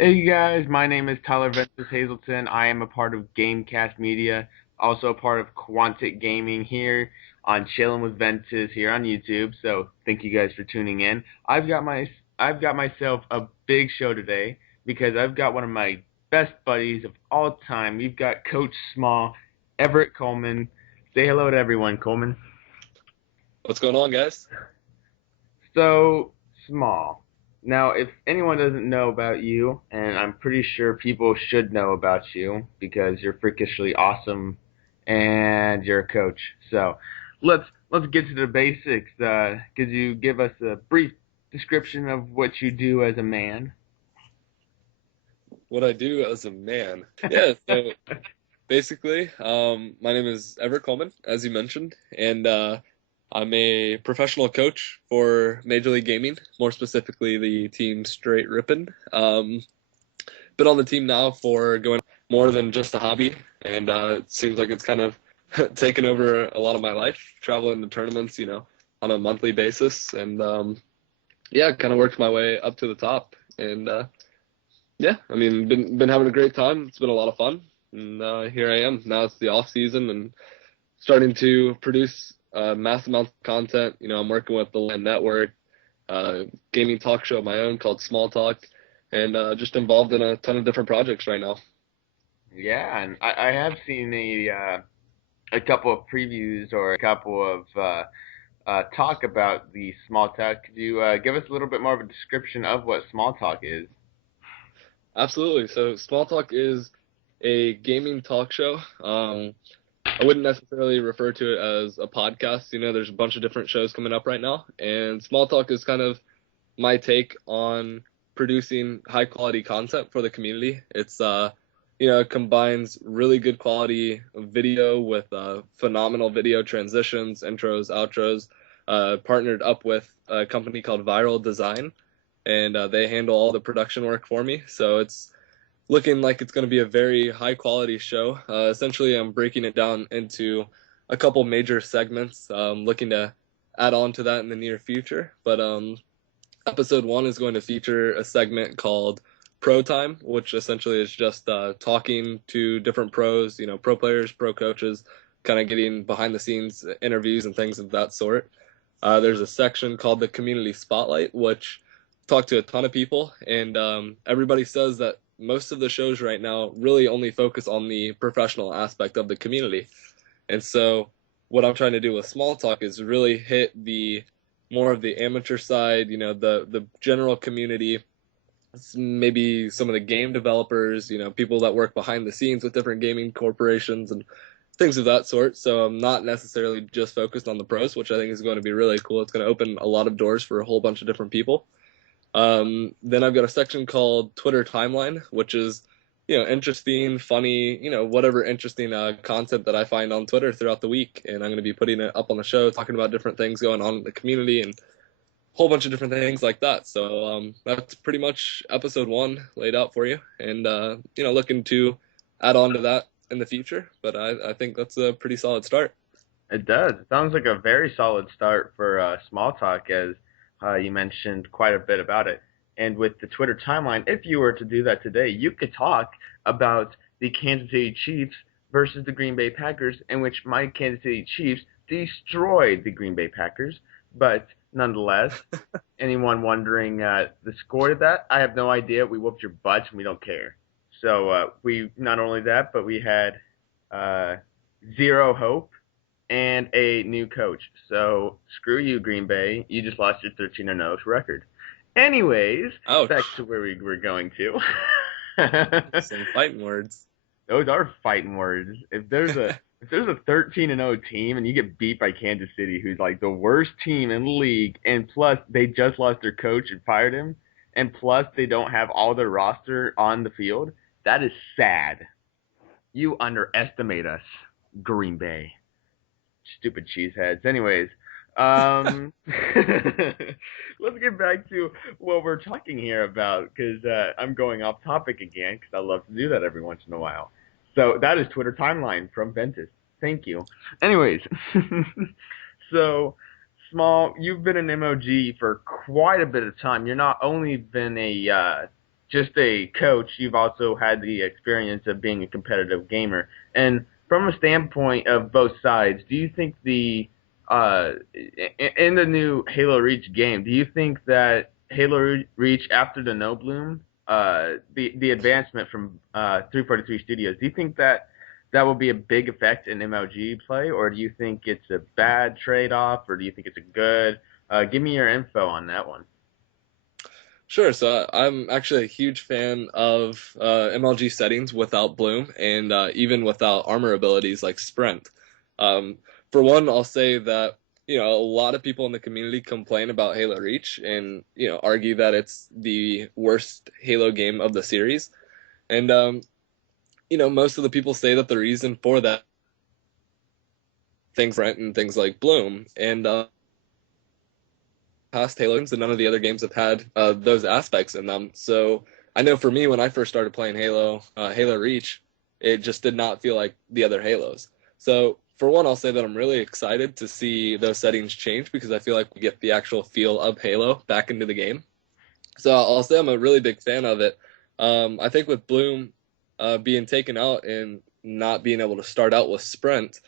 Hey you guys, my name is Tyler Ventus Hazelton. I am a part of Gamecast Media, also a part of Quantic Gaming here on Chillin with Ventus here on YouTube. So thank you guys for tuning in. I've got myself a big show today because I've got one of my best buddies of all time. We've got Coach Small, Everett Coleman. Say hello to everyone, Coleman. What's going on, guys? So Small. Now, if anyone doesn't know about you, and I'm pretty sure people should know about you because you're freakishly awesome and you're a coach. So let's get to the basics. Could you give us a brief description of what you do as a man? What I do as a man. Yeah, so basically, my name is Everett Coleman, as you mentioned, and I'm a professional coach for Major League Gaming, more specifically the team Straight Rippin'. Been on the team now for going more than just a hobby, and it seems like it's kind of taken over a lot of my life, traveling to tournaments, on a monthly basis, and yeah, kind of worked my way up to the top, and yeah, I mean, been having a great time. It's been a lot of fun, and here I am. Now it's the off season and starting to produce mass amounts of content. I'm working with the Land Network, gaming talk show of my own called Small Talk, and just involved in a ton of different projects right now. Yeah, and I have seen a couple of previews or a couple of talk about the small talk. Could you give us a little bit more of a description of what small talk is? Absolutely. So Small Talk is a gaming talk show. I wouldn't necessarily refer to it as a podcast. There's a bunch of different shows coming up right now, and Small Talk is kind of my take on producing high quality content for the community. It combines really good quality video with phenomenal video transitions, intros, outros. Partnered up with a company called Viral Design, and they handle all the production work for me. So it's looking like it's going to be a very high quality show. Essentially, I'm breaking it down into a couple major segments. Looking to add on to that in the near future. But episode one is going to feature a segment called Pro Time, which essentially is just talking to different pros, pro players, pro coaches, kind of getting behind the scenes interviews and things of that sort. There's a section called the Community Spotlight, which talk to a ton of people, and everybody says that most of the shows right now really only focus on the professional aspect of the community. And so what I'm trying to do with Small Talk is really hit the more of the amateur side, the general community, maybe some of the game developers, people that work behind the scenes with different gaming corporations and things of that sort. So I'm not necessarily just focused on the pros, which I think is going to be really cool. It's going to open a lot of doors for a whole bunch of different people. Then I've got a section called Twitter Timeline, which is, interesting, funny, whatever interesting content that I find on Twitter throughout the week. And I'm going to be putting it up on the show, talking about different things going on in the community and a whole bunch of different things like that. So that's pretty much episode one laid out for you. And, looking to add on to that in the future. But I think that's a pretty solid start. It does. It sounds like a very solid start for small talk, as you mentioned quite a bit about it. And with the Twitter timeline, if you were to do that today, you could talk about the Kansas City Chiefs versus the Green Bay Packers, in which my Kansas City Chiefs destroyed the Green Bay Packers. But nonetheless, anyone wondering the score to that, I have no idea. We whooped your butts, and we don't care. So we not only that, but we had uh, zero hope and a new coach. So screw you, Green Bay. You just lost your 13-0 record. Anyways, back Ouch. to where we were going to. Some fighting words. Those are fighting words. If there's a 13-0 team and you get beat by Kansas City, who's like the worst team in the league, and plus they just lost their coach and fired him, and plus they don't have all their roster on the field, that is sad. You underestimate us, Green Bay. Stupid cheeseheads. Anyways, let's get back to what we're talking here about because I'm going off topic again because I love to do that every once in a while. So that is Twitter timeline from Ventus. Thank you. Anyways, so Small, you've been an MLG for quite a bit of time. You're not only been a just a coach, you've also had the experience of being a competitive gamer. And from a standpoint of both sides, do you think in the new Halo Reach game, do you think that Halo Reach after the No Bloom, the advancement from 343 Studios, do you think that that will be a big effect in MLG play, or do you think it's a bad trade-off, or do you think it's a good? Give me your info on that one. Sure. So I'm actually a huge fan of MLG settings without Bloom and even without armor abilities like Sprint. Um, for one, I'll say that a lot of people in the community complain about Halo Reach and argue that it's the worst Halo game of the series. And most of the people say that the reason for that things Sprint and things like Bloom and past Halo games, and none of the other games have had those aspects in them. So I know for me, when I first started playing Halo Reach, it just did not feel like the other Halos. So for one, I'll say that I'm really excited to see those settings change because I feel like we get the actual feel of Halo back into the game. So I'll say I'm a really big fan of it. I think with Bloom being taken out and not being able to start out with Sprint,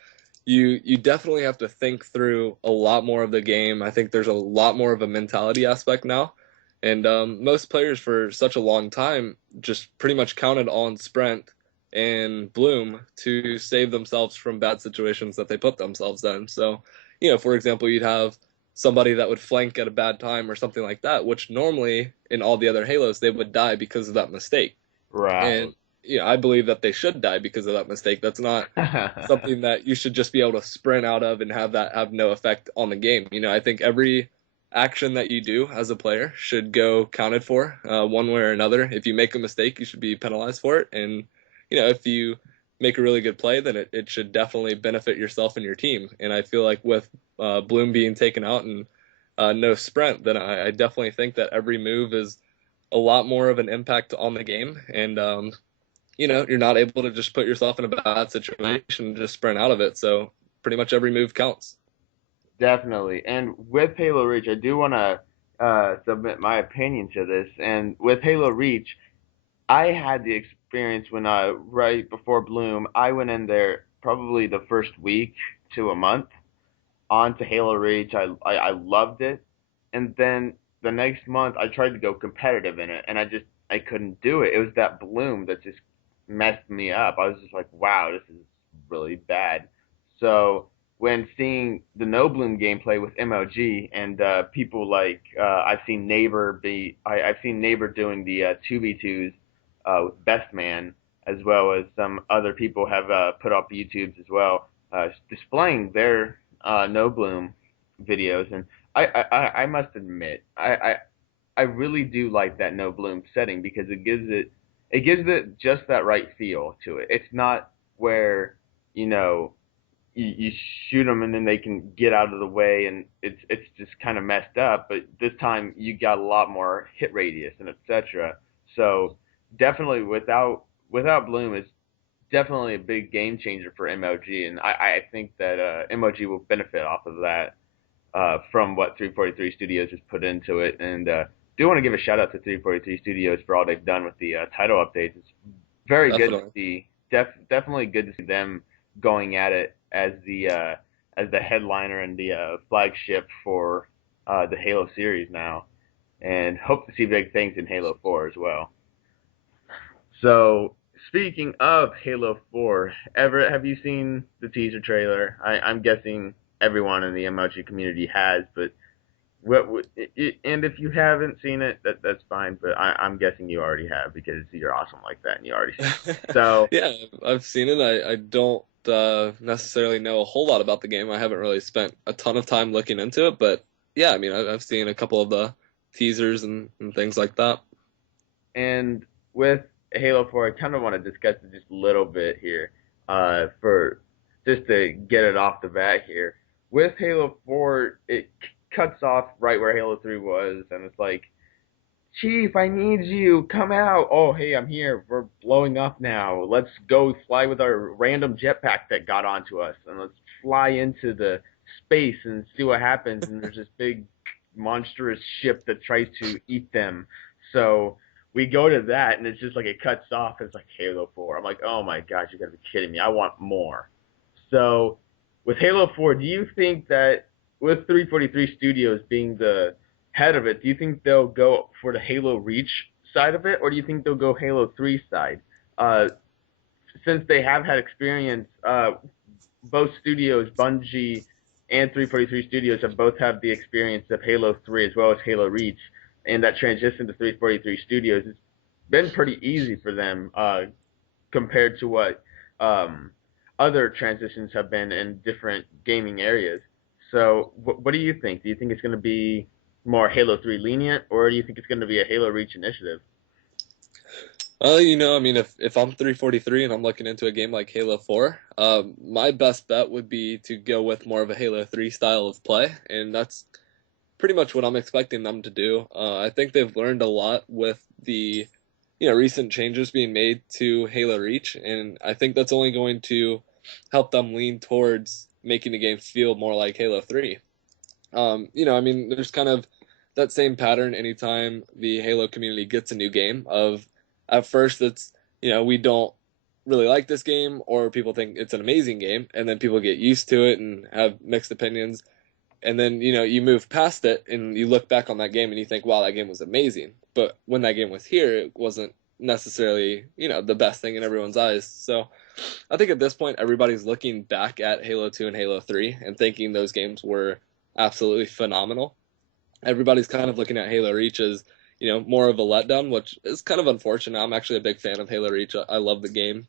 you definitely have to think through a lot more of the game. I think there's a lot more of a mentality aspect now. And most players for such a long time just pretty much counted on Sprint and Bloom to save themselves from bad situations that they put themselves in. So, for example, you'd have somebody that would flank at a bad time or something like that, which normally in all the other Halos, they would die because of that mistake. Right. And I believe that they should die because of that mistake. That's not something that you should just be able to sprint out of and have that have no effect on the game. I think every action that you do as a player should go counted for one way or another. If you make a mistake, you should be penalized for it. And, if you make a really good play, then it should definitely benefit yourself and your team. And I feel like with Bloom being taken out and no sprint, then I definitely think that every move is a lot more of an impact on the game. And, you're not able to just put yourself in a bad situation and just sprint out of it. So pretty much every move counts. Definitely. And with Halo Reach, I do want to submit my opinion to this. And with Halo Reach, I had the experience when right before Bloom, I went in there probably the first week to a month onto Halo Reach. I loved it. And then the next month, I tried to go competitive in it, and I couldn't do it. It was that Bloom that just messed me up. I was just like, wow, this is really bad. So when seeing the No Bloom gameplay with MLG and people like I've seen Neighbor doing the 2v2s with Best Man, as well as some other people have put up YouTubes as well, displaying their No Bloom videos, and I must admit I really do like that No Bloom setting because it gives it just that right feel to it. It's not where you know you shoot them and then they can get out of the way and it's just kind of messed up. But this time you got a lot more hit radius and etc. So definitely without Bloom is definitely a big game changer for MLG, and I think that MLG will benefit off of that from what 343 Studios has put into it. And do want to give a shout out to 343 Studios for all they've done with the title updates. It's very good to Definitely. see. Definitely good to see them going at it as the headliner and the flagship for the Halo series now, and hope to see big things in Halo 4 as well. So speaking of Halo 4, Everett, have you seen the teaser trailer? I'm guessing everyone in the MLG community has, but and if you haven't seen it, that's fine. But I'm guessing you already have because you're awesome like that and you already seen it. So Yeah, I've seen it. I don't necessarily know a whole lot about the game. I haven't really spent a ton of time looking into it, but yeah, I mean, I've seen a couple of the teasers and things like that. and with Halo 4, I kind of want to discuss it just a little bit here, for just to get it off the bat here. With Halo 4, it cuts off right where Halo 3 was, and it's like, Chief, I need you. Come out. Oh, hey, I'm here. We're blowing up now. Let's go fly with our random jetpack that got onto us, and let's fly into the space and see what happens. And there's this big monstrous ship that tries to eat them. So we go to that, and it's just like it cuts off. It's like Halo 4. I'm like, oh my gosh, you gotta be kidding me. I want more. So with Halo 4, do you think that with 343 Studios being the head of it, do you think they'll go for the Halo Reach side of it, or do you think they'll go Halo 3 side? Uh, since they have had experience, both studios, Bungie and 343 Studios, have both had the experience of Halo 3 as well as Halo Reach, and that transition to 343 Studios has been pretty easy for them compared to what other transitions have been in different gaming areas. So, what do you think? Do you think it's going to be more Halo 3 lenient, or do you think it's going to be a Halo Reach initiative? I mean, if I'm 343 and I'm looking into a game like Halo 4, my best bet would be to go with more of a Halo 3 style of play, and that's pretty much what I'm expecting them to do. I think they've learned a lot with the, recent changes being made to Halo Reach, and I think that's only going to help them lean towards making the game feel more like Halo 3. I mean, there's kind of that same pattern anytime the Halo community gets a new game of at first it's, we don't really like this game or people think it's an amazing game and then people get used to it and have mixed opinions and then you move past it and you look back on that game and you think wow that game was amazing but when that game was here it wasn't necessarily the best thing in everyone's eyes so I think at this point everybody's looking back at Halo 2 and Halo 3 and thinking those games were absolutely phenomenal. Everybody's kind of looking at Halo Reach as more of a letdown, which is kind of unfortunate. I'm actually a big fan of Halo Reach. I love the game.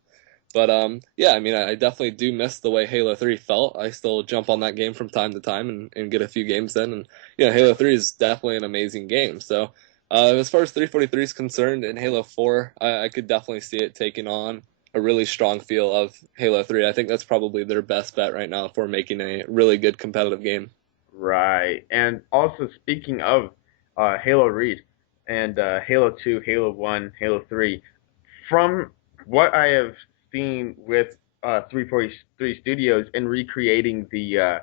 But yeah, I mean, I definitely do miss the way Halo 3 felt. I still jump on that game from time to time and get a few games in. And, Halo 3 is definitely an amazing game. So as far as 343 is concerned in Halo 4, I could definitely see it taking on a really strong feel of Halo 3. I think that's probably their best bet right now for making a really good competitive game. Right. And also speaking of Halo Reach and Halo 2, Halo 1, Halo 3, from what I have seen with 343 Studios in recreating the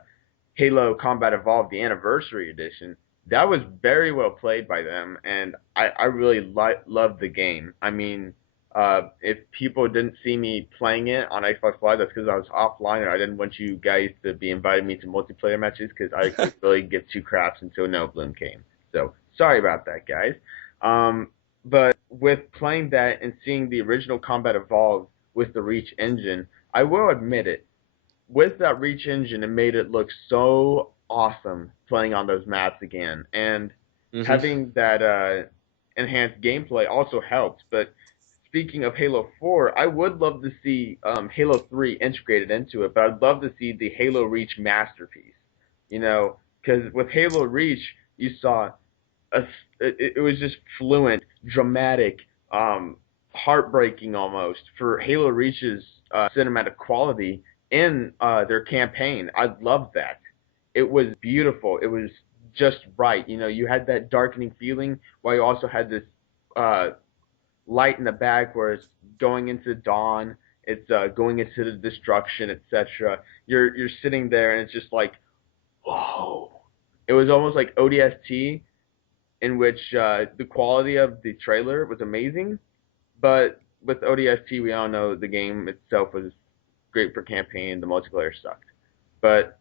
Halo Combat Evolved, the Anniversary Edition, that was very well played by them, and I really loved the game. I mean, if people didn't see me playing it on Xbox Live, that's because I was offline and I didn't want you guys to be inviting me to multiplayer matches because I could really give two craps until No Bloom came. So sorry about that, guys. But with playing that and seeing the original Combat Evolved with the Reach engine, I will admit it. With that Reach engine, it made it look so awesome playing on those maps again, and Hmm. having that enhanced gameplay also helped. But speaking of Halo 4, I would love to see Halo 3 integrated into it, but I'd love to see the Halo Reach masterpiece. You know, because with Halo Reach, you saw a, it was just fluent, dramatic, heartbreaking almost for Halo Reach's cinematic quality in their campaign. I loved that. It was beautiful. It was just right. You know, you had that darkening feeling while you also had this uh, light in the back where it's going into dawn, it's going into the destruction, etc. You're sitting there and it's just like, whoa. It was almost like ODST, in which the quality of the trailer was amazing, but with ODST, we all know the game itself was great for campaign. The multiplayer sucked. But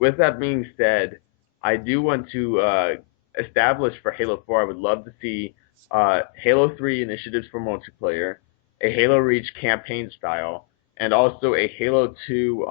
with that being said, I do want to establish for Halo 4, I would love to see Halo 3 initiatives for multiplayer, a Halo Reach campaign style, and also a Halo 2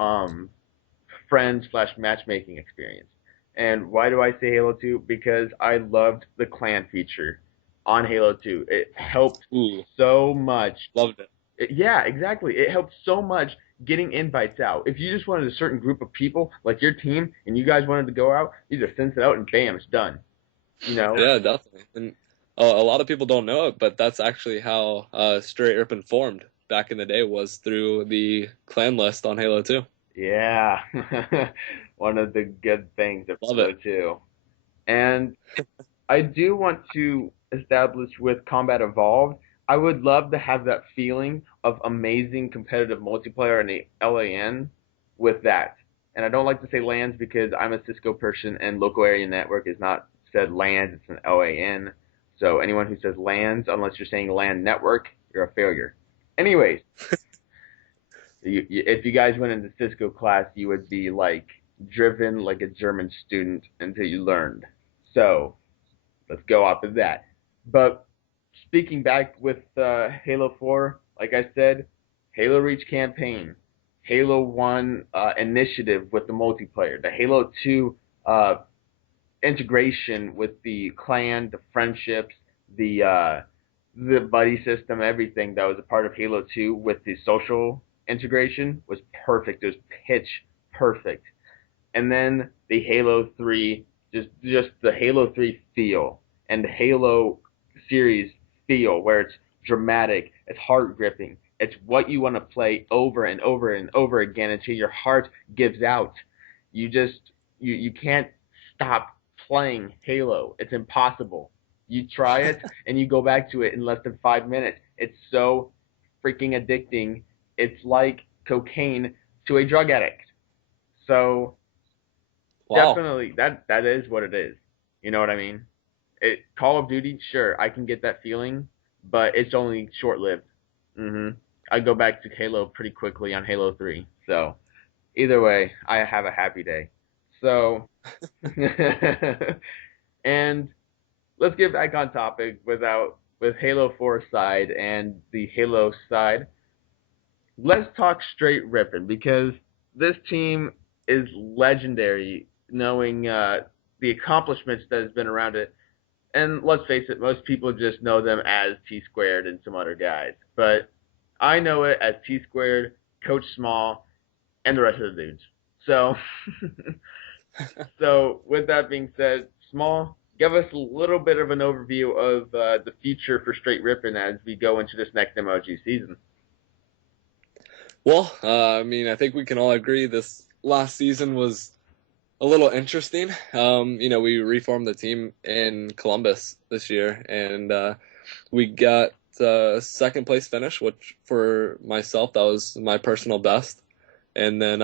friend slash matchmaking experience. And why do I say Halo 2? Because I loved the clan feature on Halo 2. It helped Ooh, so much. loved it. Yeah, exactly. It helped so much getting invites out. If you just wanted a certain group of people, like your team, and you guys wanted to go out, you just send it out and bam, it's done. You know? Yeah, definitely. And a lot of people don't know it, but that's actually how Stray Urban formed back in the day was through the clan list on Halo 2. Yeah. One of the good things of Love Halo it. 2. And I do want to establish with Combat Evolved, I would love to have that feeling of amazing competitive multiplayer in the LAN with that. And I don't like to say LANs because I'm a Cisco person and local area network is not said LANs, it's an LAN. So anyone who says LANs, unless you're saying LAN network, you're a failure. Anyways, if you guys went into Cisco class, you would be like driven like a German student until you learned. So let's go off of that. But speaking back with Halo 4, like I said, Halo Reach campaign, Halo 1 initiative with the multiplayer, the Halo 2 integration with the clan, the friendships, the buddy system, everything that was a part of Halo 2 with the social integration was perfect. It was pitch perfect. And then the Halo 3, just the Halo 3 feel and the Halo series feel where it's dramatic, it's heart gripping, it's what you want to play over and over and over again until your heart gives out. You just you can't stop playing Halo. It's impossible. You try it and you go back to it in less than 5 minutes. It's so freaking addicting. It's like cocaine to a drug addict. So Wow. definitely that is what it is. You know what I mean? Call of Duty, sure, I can get that feeling, but it's only short lived. I go back to Halo pretty quickly on Halo 3. So either way, I have a happy day. So and let's get back on topic with Halo 4 side and the Halo side. Let's talk straight ripping because this team is legendary, knowing the accomplishments that has been around it. And let's face it, most people just know them as T Squared and some other guys. But I know it as T Squared, Coach Small, and the rest of the dudes. So, so with that being said, Small, give us a little bit of an overview of the future for Straight Rippin' as we go into this next MLG season. Well, I mean, I think we can all agree this last season was a little interesting. We reformed the team in Columbus this year, and we got second place finish, which for myself, that was my personal best. And then,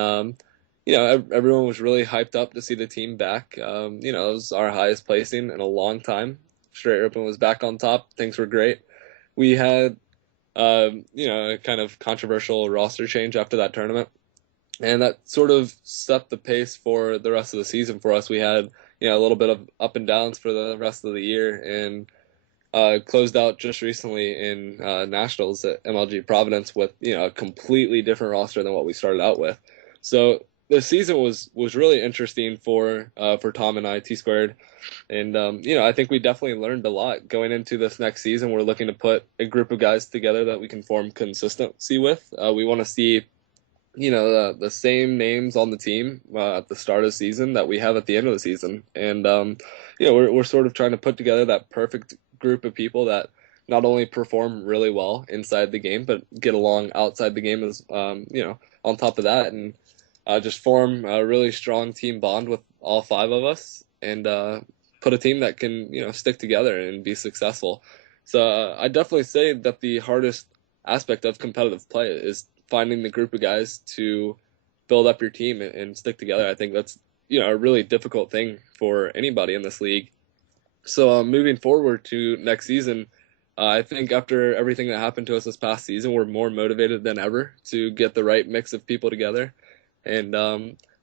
everyone was really hyped up to see the team back. It was our highest placing in a long time. Straight Rippin' was back on top. Things were great. We had, a kind of controversial roster change after that tournament. And that sort of set the pace for the rest of the season for us. We had, a little bit of up and downs for the rest of the year, and closed out just recently in Nationals at MLG Providence with, a completely different roster than what we started out with. So the season was really interesting for Tom and I, T Squared. And, I think we definitely learned a lot going into this next season. We're looking to put a group of guys together that we can form consistency with. We want to see the same names on the team at the start of the season that we have at the end of the season. And, we're sort of trying to put together that perfect group of people that not only perform really well inside the game, but get along outside the game as, on top of that, and just form a really strong team bond with all five of us, and put a team that can, stick together and be successful. So I definitely say that the hardest aspect of competitive play is finding the group of guys to build up your team and stick together. I think that's a really difficult thing for anybody in this league. So moving forward to next season, I think after everything that happened to us this past season, we're more motivated than ever to get the right mix of people together. And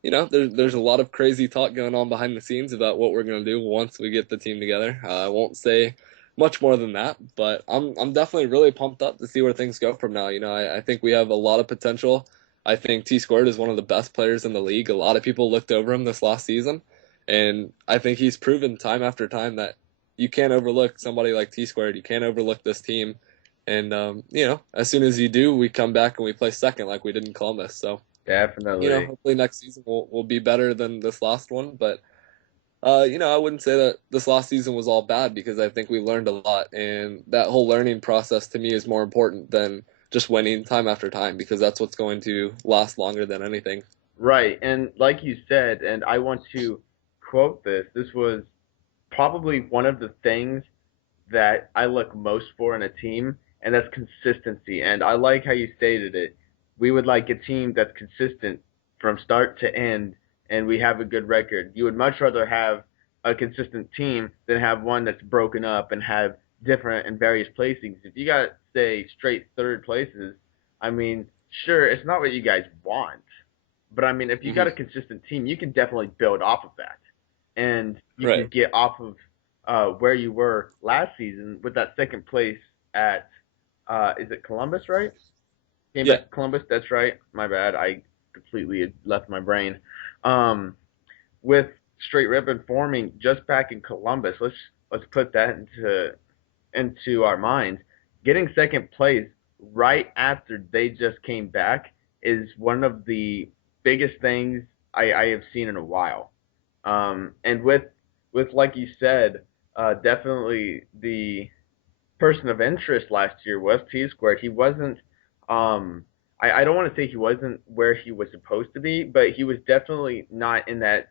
there's a lot of crazy talk going on behind the scenes about what we're going to do once we get the team together. I won't say much more than that, but I'm definitely really pumped up to see where things go from now. I think we have a lot of potential. I think T Squared is one of the best players in the league. A lot of people looked over him this last season, and I think he's proven time after time that you can't overlook somebody like T Squared. You can't overlook this team. And as soon as you do, we come back and we play second like we did in Columbus. So Definitely. hopefully next season will be better than this last one. But I wouldn't say that this last season was all bad, because I think we learned a lot, and that whole learning process to me is more important than just winning time after time, because that's what's going to last longer than anything. Right. And like you said, and I want to quote this was probably one of the things that I look most for in a team, and that's consistency. And I like how you stated it. We would like a team that's consistent from start to end, and we have a good record. You would much rather have a consistent team than have one that's broken up and have different in various placings. If you got, say, straight third places, I mean, sure, it's not what you guys want, but I mean, if you got Hmm. a consistent team, you can definitely build off of that, and you can Right. get off of where you were last season with that second place at is it Columbus, right? Came Yeah. back to Columbus. That's right. My bad. I completely had left my brain. Um, with Straight Ribbon forming just back in Columbus, let's put that into our minds. Getting second place right after they just came back is one of the biggest things I have seen in a while. And with like you said, definitely the person of interest last year was T Squared. He wasn't. I don't want to say he wasn't where he was supposed to be, but he was definitely not in that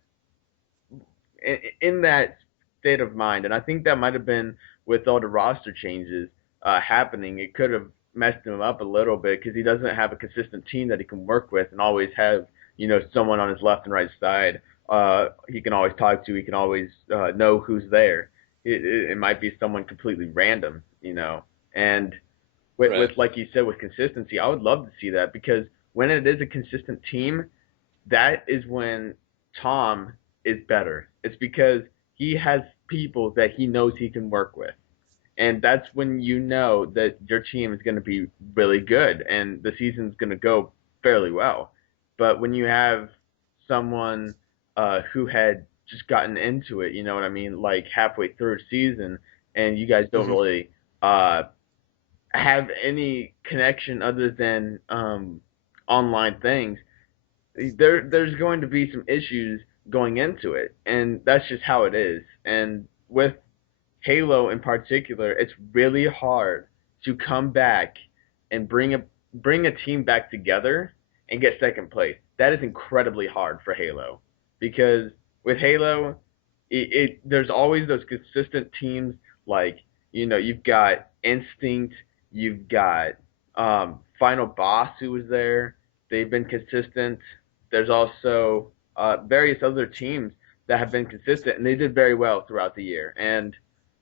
state of mind. And I think that might have been with all the roster changes happening. It could have messed him up a little bit because he doesn't have a consistent team that he can work with and always have someone on his left and right side. He can always talk to. He can always know who's there. It might be someone completely random, and with Right. like you said with consistency, I would love to see that because when it is a consistent team, that is when Tom is better. It's because he has people that he knows he can work with. And that's when you know that your team is going to be really good and the season's going to go fairly well. But when you have someone who had just gotten into it, you know what I mean, like halfway through a season, and you guys don't Hmm. really uh, have any connection other than online things, there's going to be some issues going into it, and that's just how it is. And with Halo in particular, it's really hard to come back and bring a team back together and get second place. That is incredibly hard for Halo because with Halo, there's always those consistent teams like you've got Instinct, you've got Final Boss who was there. They've been consistent. There's also various other teams that have been consistent and they did very well throughout the year. And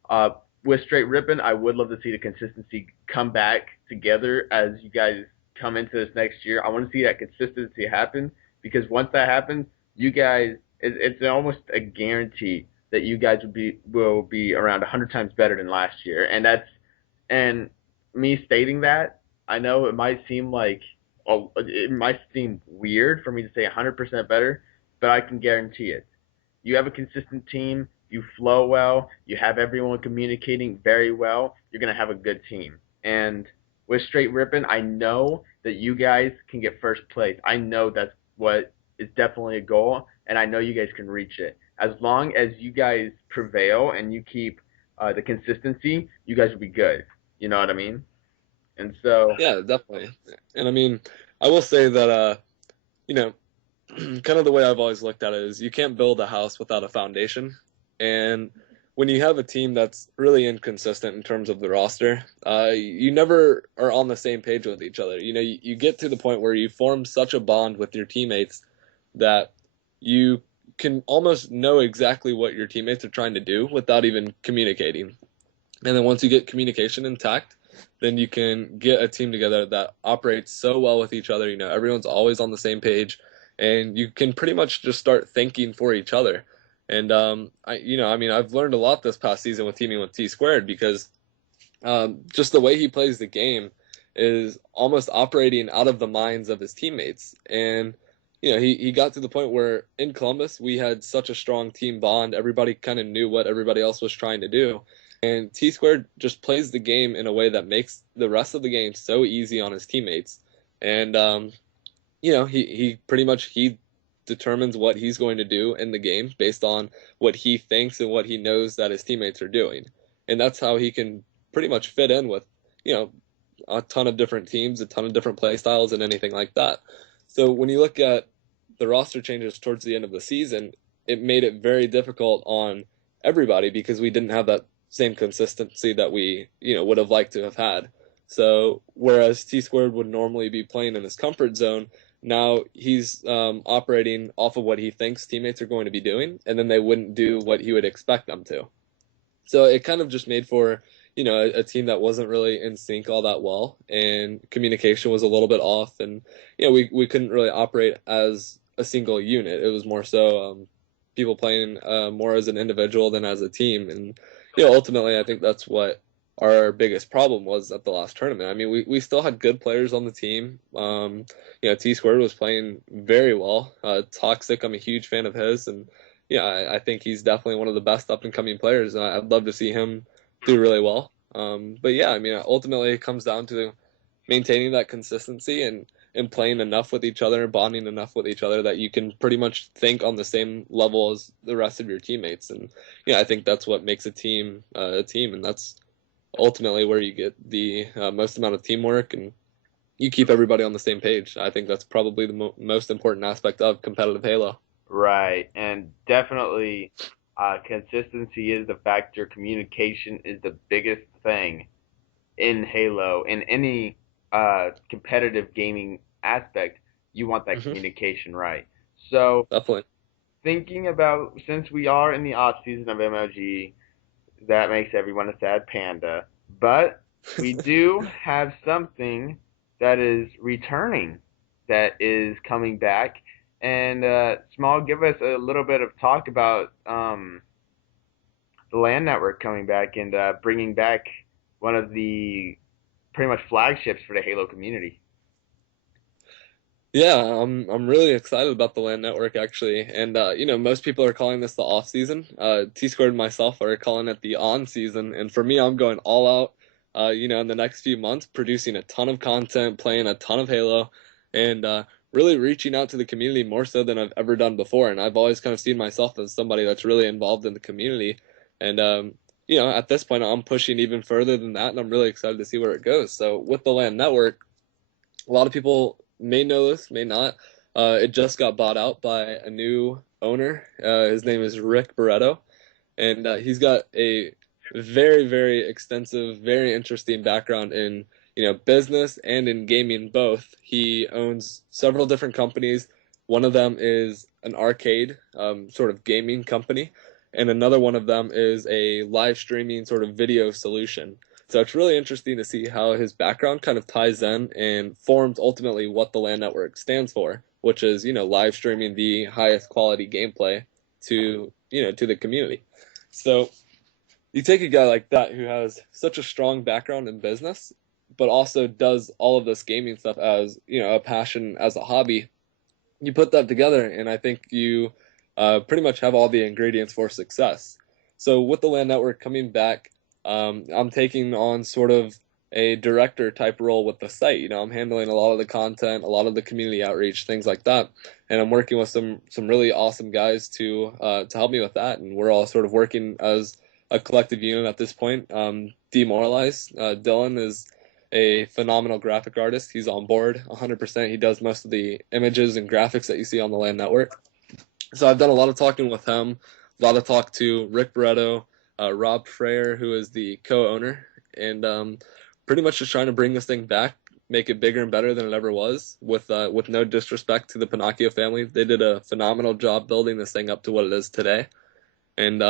uh, with Straight Rippin', I would love to see the consistency come back together as you guys come into this next year. I want to see that consistency happen because once that happens, you guys, it's almost a guarantee that you guys will be around 100 times better than last year. And me stating that, I know it might seem weird for me to say 100% better, but I can guarantee it. You have a consistent team, you flow well, you have everyone communicating very well, you're going to have a good team. And with Straight Rippin', I know that you guys can get first place. I know that's what is definitely a goal, and I know you guys can reach it. As long as you guys prevail and you keep the consistency, you guys will be good. You know what I mean? And so, Yeah, definitely. And I mean, I will say that you know, kind of the way I've always looked at it is you can't build a house without a foundation. And when you have a team that's really inconsistent in terms of the roster, you never are on the same page with each other. You get to the point where you form such a bond with your teammates that you can almost know exactly what your teammates are trying to do without even communicating. And then once you get communication intact, then you can get a team together that operates so well with each other. Everyone's always on the same page, and you can pretty much just start thinking for each other. And I mean, I've learned a lot this past season with teaming with T Squared because just the way he plays the game is almost operating out of the minds of his teammates. And he got to the point where in Columbus we had such a strong team bond. Everybody kind of knew what everybody else was trying to do. And T Squared just plays the game in a way that makes the rest of the game so easy on his teammates. And he pretty much he determines what he's going to do in the game based on what he thinks and what he knows that his teammates are doing. And that's how he can pretty much fit in with, you know, a ton of different teams, a ton of different play styles and anything like that. So when you look at the roster changes towards the end of the season, it made it very difficult on everybody because we didn't have that same consistency that we, would have liked to have had. So whereas T Squared would normally be playing in his comfort zone, now he's operating off of what he thinks teammates are going to be doing, and then they wouldn't do what he would expect them to. So it kind of just made for, a team that wasn't really in sync all that well, and communication was a little bit off, and we couldn't really operate as a single unit. It was more so people playing more as an individual than as a team, and ultimately I think that's what our biggest problem was at the last tournament. I mean, we still had good players on the team. T Squared was playing very well. Toxic, I'm a huge fan of his, and I think he's definitely one of the best up and coming players. And I'd love to see him do really well. But yeah, I mean, ultimately it comes down to maintaining that consistency and playing enough with each other, bonding enough with each other that you can pretty much think on the same level as the rest of your teammates. And I think that's what makes a team, and that's ultimately where you get the most amount of teamwork, and you keep everybody on the same page. I think that's probably the most important aspect of competitive Halo. Right, and definitely consistency is the factor. Communication is the biggest thing in Halo. In any competitive gaming aspect, you want that Hmm. communication right. So, Definitely. thinking about, since we are in the off season of MLG, that makes everyone a sad panda. But we do have something that is returning, that is coming back. And Small, give us a little bit of talk about the LAN network coming back and bringing back one of the pretty much flagships for the Halo community. Yeah, I'm really excited about the LAN network actually, and most people are calling this the off season. T Squared and myself are calling it the on season, and for me, I'm going all out. In the next few months, producing a ton of content, playing a ton of Halo, and really reaching out to the community more so than I've ever done before. And I've always kind of seen myself as somebody that's really involved in the community, and at this point, I'm pushing even further than that, and I'm really excited to see where it goes. So with the LAN network, a lot of people may know this, may not. It just got bought out by a new owner. His name is Rick Barretto, and he's got a very, very extensive, very interesting background in business and in gaming both. He owns several different companies. One of them is an arcade sort of gaming company, and another one of them is a live streaming sort of video solution. So it's really interesting to see how his background kind of ties in and forms ultimately what the LAN network stands for, which is, live streaming the highest quality gameplay to the community. So you take a guy like that who has such a strong background in business, but also does all of this gaming stuff as, a passion, as a hobby. You put that together, and I think you pretty much have all the ingredients for success. So with the LAN network coming back, I'm taking on sort of a director type role with the site. I'm handling a lot of the content, a lot of the community outreach, things like that, and I'm working with some really awesome guys to help me with that. And we're all sort of working as a collective unit at this point. Demoralized. Dylan is a phenomenal graphic artist. He's on board 100%. He does most of the images and graphics that you see on the LAN network. So I've done a lot of talking with him, a lot of talk to Rick Barretto, Rob Freyer, who is the co-owner, and pretty much just trying to bring this thing back, make it bigger and better than it ever was. With no disrespect to the Pinocchio family, they did a phenomenal job building this thing up to what it is today. And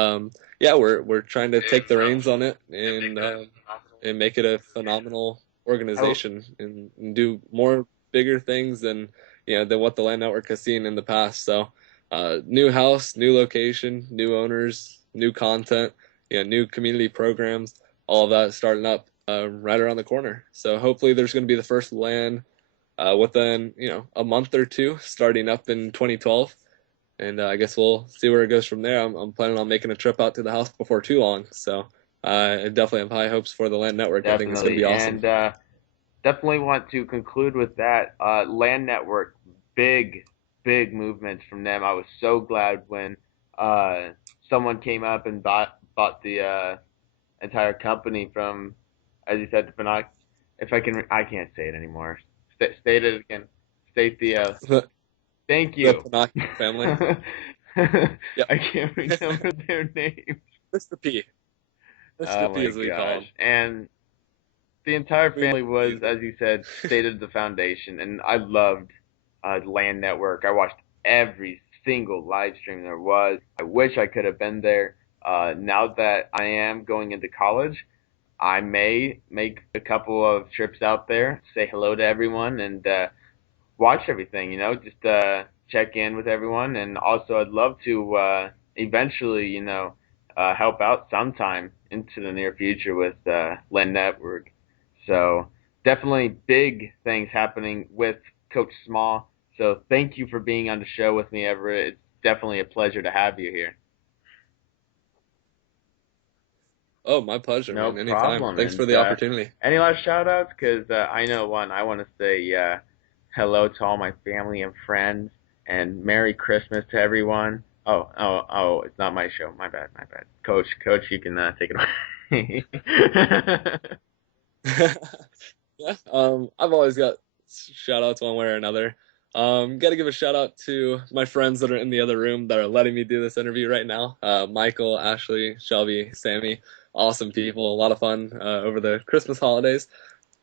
yeah, we're trying to take the reins on it and make it a phenomenal Oh, organization and do more bigger things than what the LAN network has seen in the past. So new house, new location, new owners, new content, new community programs, all of that starting up right around the corner. So hopefully there's going to be the first LAN within a month or two, starting up in 2012. And I guess we'll see where it goes from there. I'm planning on making a trip out to the house before too long, so I definitely have high hopes for the LAN network. I think it's going to definitely. be awesome. And definitely want to conclude with that. LAN network, big, big movements from them. I was so glad when uh, someone came up and bought the entire company from, as you said, Fanac. If I can, I can't say it anymore. State it again. State the. The, Thank the you. Pinocchio family. Yep. I can't remember their name. Mr. P. Mr. Oh P my as we call gosh! him. And the entire We know family he's was, as you said, stated the foundation, and I loved Land Network. I watched every single live stream there was. I wish I could have been there. Now that I am going into college, I may make a couple of trips out there, say hello to everyone, and watch everything. Just check in with everyone, and also I'd love to eventually, help out sometime into the near future with Len Network. So definitely big things happening with Coach Small. So thank you for being on the show with me, Everett. It's definitely a pleasure to have you here. Oh, my pleasure, No man. Anytime. problem. Thanks for And the opportunity. any last shout outs? Because I know one, I want to say hello to all my family and friends and Merry Christmas to everyone. Oh, it's not my show. My bad, my bad. Coach, you can take it away. Yeah, I've always got shout outs one way or another. Got to give a shout out to my friends that are in the other room that are letting me do this interview right now. Michael, Ashley, Shelby, Sammy, awesome people, a lot of fun over the Christmas holidays.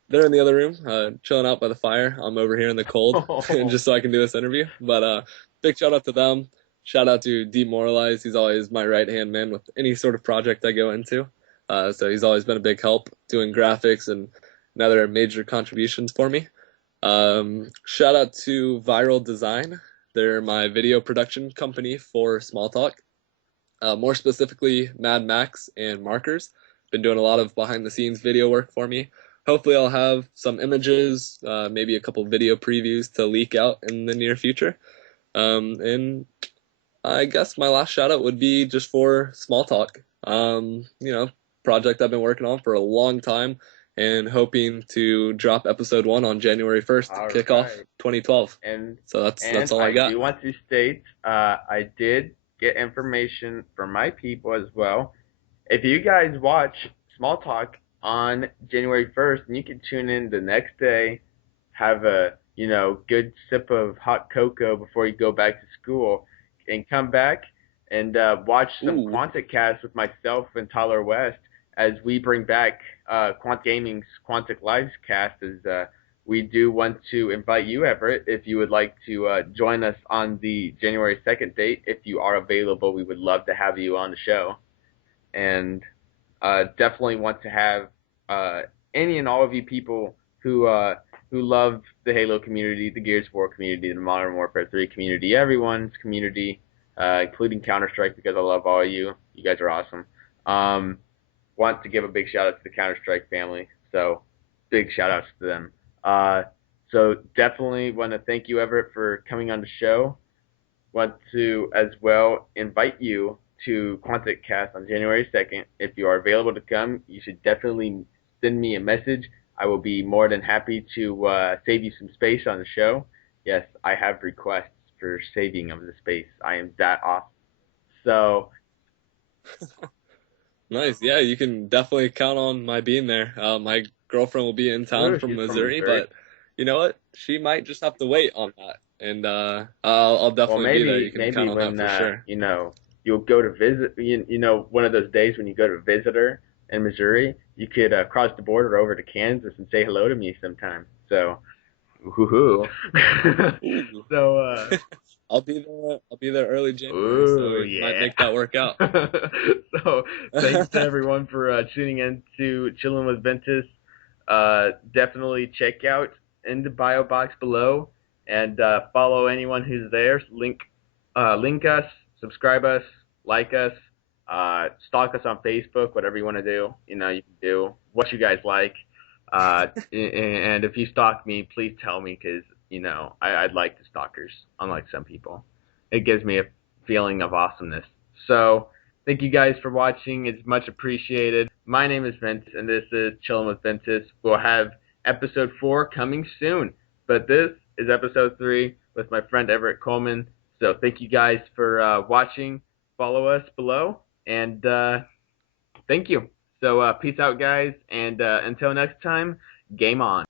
They're in the other room, chilling out by the fire. I'm over here in the cold, and Oh, just so I can do this interview. But big shout out to them. Shout out to Demoralize. He's always my right hand man with any sort of project I go into. So he's always been a big help doing graphics and other major contributions for me. Shout out to Viral Design. They're my video production company for Small Talk. More specifically, Mad Max and Markers. Been doing a lot of behind the scenes video work for me. Hopefully, I'll have some images, maybe a couple video previews to leak out in the near future. And I guess my last shout out would be just for Small Talk. Project I've been working on for a long time and hoping to drop episode 1 on January 1st to all kick off right. 2012. And So that's all I I got. do want to state, I did get information from my people as well. If you guys watch Small Talk on January 1st, and you can tune in the next day, have a good sip of hot cocoa before you go back to school, and come back and watch some Ooh, Quantic Cast with myself and Tyler West as we bring back Quant Gaming's Quantic Lives Cast. As we do want to invite you, Everett, if you would like to join us on the January 2nd date. If you are available, we would love to have you on the show. And definitely want to have any and all of you people who love the Halo community, the Gears of War community, the Modern Warfare 3 community, everyone's community, including Counter Strike, because I love all of you. You guys are awesome. Um, want to give a big shout out to the Counter Strike family. So big shout outs to them. Uh, so definitely want to thank you, Everett, for coming on the show. Want to as well invite you to Quantic Cast on January 2nd. If you are available to come, you should definitely send me a message. I will be more than happy to save you some space on the show. Yes, I have requests for saving of the space. I am that awesome. So, nice. Yeah, you can definitely count on my being there. My girlfriend will be in town ooh, from she's from Missouri, Missouri. but you know what? She might just have to wait on that. And I'll Well, definitely be there. You can maybe count on that when for sure. you'll go to visit, one of those days when you go to visit her in Missouri, you could cross the border over to Kansas and say hello to me sometime. So, woohoo! Ooh. so, I'll be there early January, so ooh, we might yeah. make that work out. So, thanks to everyone for tuning in to Chillin with Ventus. Definitely check out in the bio box below and follow anyone who's there. Link us, subscribe us, like us, stalk us on Facebook, whatever you want to do. You can do what you guys like. And if you stalk me, please tell me because I'd like the stalkers, unlike some people. It gives me a feeling of awesomeness. So thank you guys for watching. It's much appreciated. My name is Vince, and this is Chillin with Ventus. We'll have episode 4 coming soon, but this is episode 3 with my friend Everett Coleman. So thank you guys for watching. Follow us below, and thank you. So peace out, guys, and until next time, game on.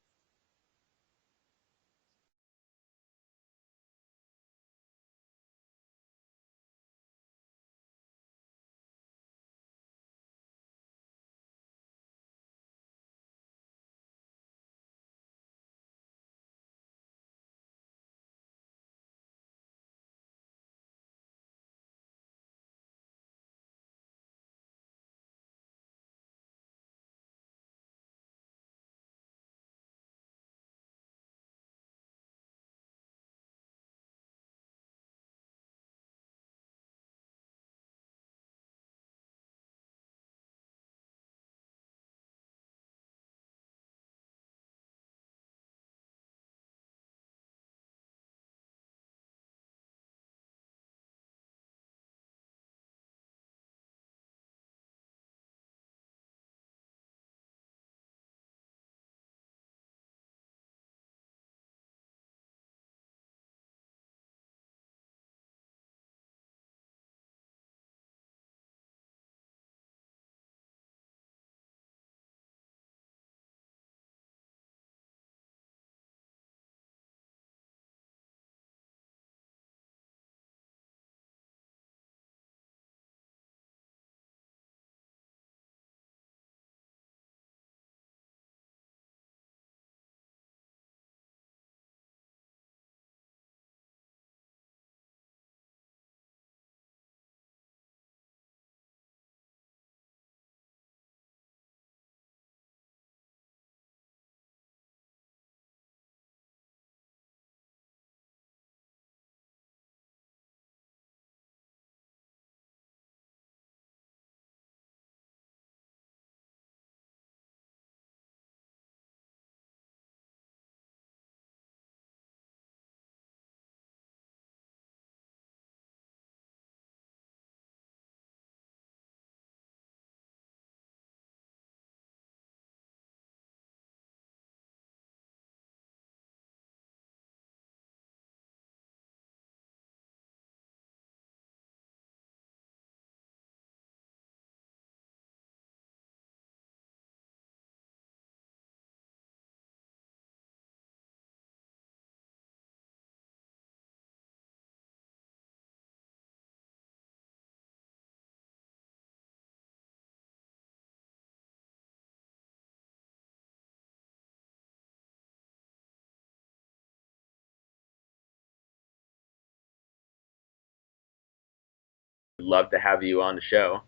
love to have you on the show,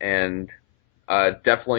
and definitely